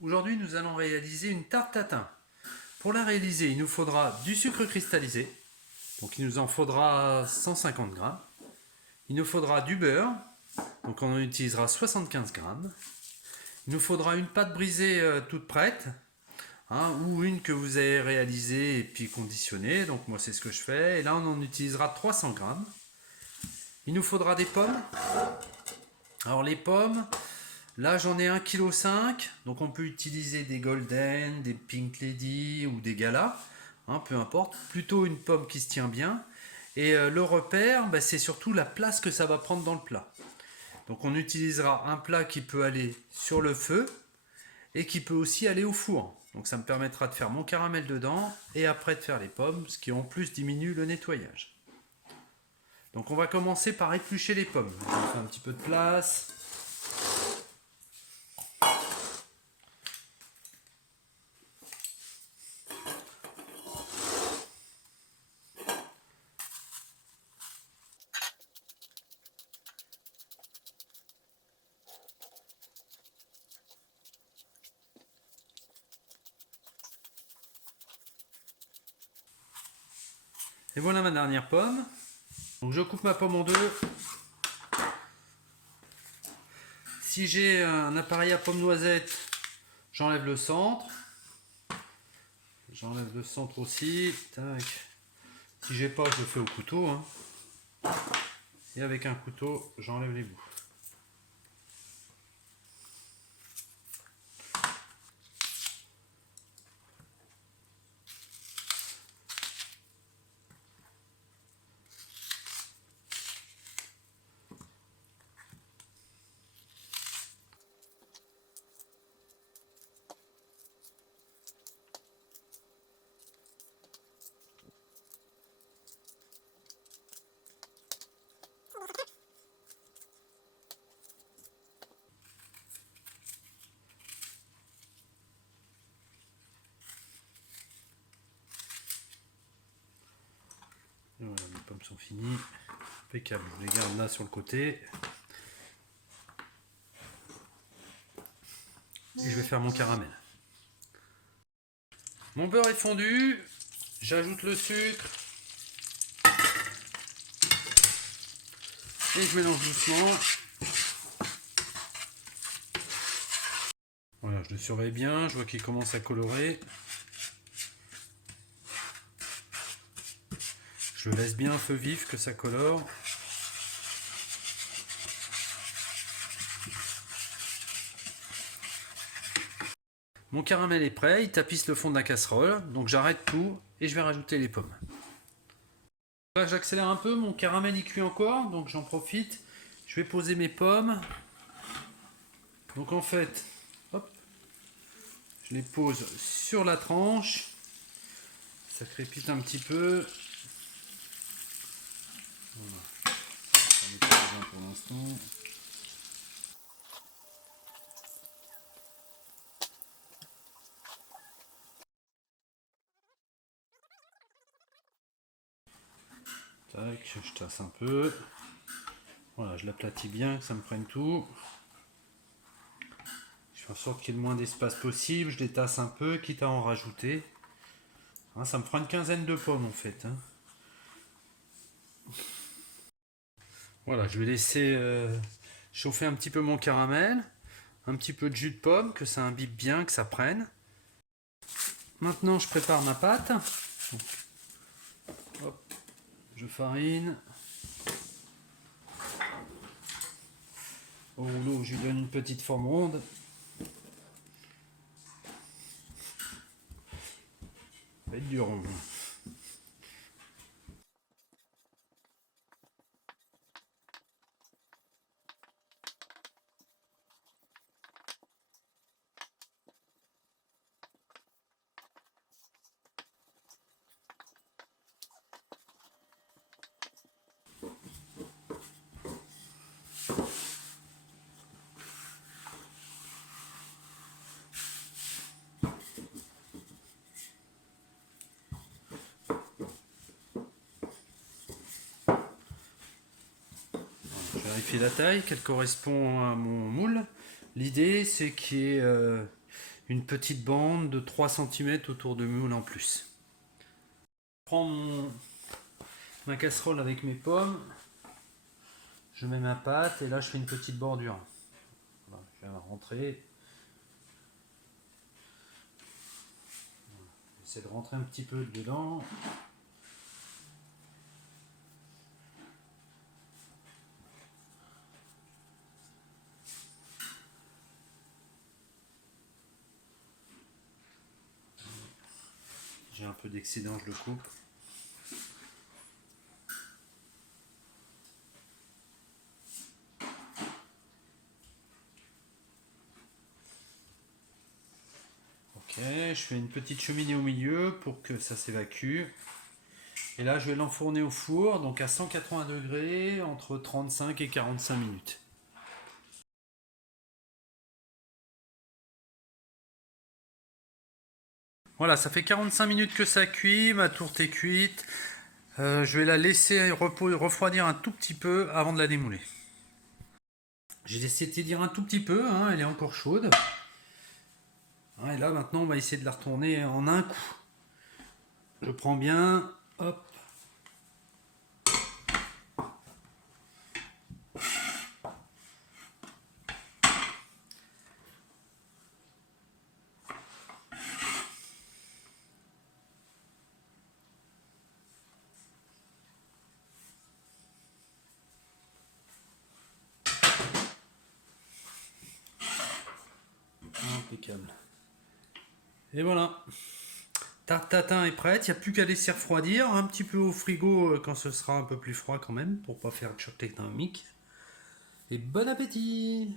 Aujourd'hui, nous allons réaliser une tarte tatin. Pour la réaliser, il nous faudra du sucre cristallisé. Donc il nous en faudra 150 grammes. Il nous faudra du beurre. Donc on en utilisera 75 grammes. Il nous faudra une pâte brisée toute prête. Ou une que vous avez réalisée et puis conditionnée. Donc moi c'est ce que je fais. Et là on en utilisera 300 grammes. Il nous faudra des pommes. Alors les pommes, là j'en ai 1,5 kg, donc on peut utiliser des Golden, des Pink Lady ou des Gala, peu importe, plutôt une pomme qui se tient bien. Et le repère, c'est surtout la place que ça va prendre dans le plat. Donc on utilisera un plat qui peut aller sur le feu et qui peut aussi aller au four. Donc ça me permettra de faire mon caramel dedans et après de faire les pommes, ce qui en plus diminue le nettoyage. Donc on va commencer par éplucher les pommes. On va faire un petit peu de place. Et voilà ma dernière pomme. Donc je coupe ma pomme en deux. Si j'ai un appareil à pomme noisette, j'enlève le centre. J'enlève le centre aussi. Tac. Si j'ai pas, je le fais au couteau. Et avec un couteau, j'enlève les bouts. Et voilà, mes pommes sont finies. Impeccable. Je les garde là sur le côté. Et je vais faire mon caramel. Mon beurre est fondu. J'ajoute le sucre. Et je mélange doucement. Voilà, je le surveille bien. Je vois qu'il commence à colorer. Je laisse bien un feu vif que ça colore. Mon caramel est prêt, il tapisse le fond de la casserole, donc j'arrête tout et je vais rajouter les pommes. Là j'accélère un peu, mon caramel y cuit encore, donc j'en profite. Je vais poser mes pommes. Donc en fait, hop, je les pose sur la tranche. Ça crépite un petit peu. Voilà. J'en ai pas besoin pour l'instant. Tac, je tasse un peu. Voilà, je l'aplatis bien, que ça me prenne tout. Je fais en sorte qu'il y ait le moins d'espace possible. Je les tasse un peu, quitte à en rajouter. Ça me fera une quinzaine de pommes en fait. Voilà, je vais laisser chauffer un petit peu mon caramel. Un petit peu de jus de pomme, que ça imbibe bien, que ça prenne. Maintenant, je prépare ma pâte. Donc, hop, je farine. Au rouleau, je lui donne une petite forme ronde. Ça va être du rond. Je vérifie la taille, qu'elle correspond à mon moule. L'idée, c'est qu'il y ait une petite bande de 3 cm autour de moule en plus. Je prends ma casserole avec mes pommes, je mets ma pâte et là je fais une petite bordure. Voilà, je viens rentrer. J'essaie de rentrer un petit peu dedans. J'ai un peu d'excédent, je le coupe. Ok, je fais une petite cheminée au milieu pour que ça s'évacue. Et là, je vais l'enfourner au four, donc à 180 degrés, entre 35 et 45 minutes. Voilà, ça fait 45 minutes que ça cuit, ma tourte est cuite. Je vais la laisser refroidir un tout petit peu avant de la démouler. J'ai laissé dire un tout petit peu, hein, elle est encore chaude. Et là maintenant on va essayer de la retourner en un coup. Je prends bien, hop. Impeccable. Et voilà. Tarte tatin est prête, il n'y a plus qu'à laisser refroidir, un petit peu au frigo quand ce sera un peu plus froid quand même, pour pas faire de choc thermique. Et bon appétit!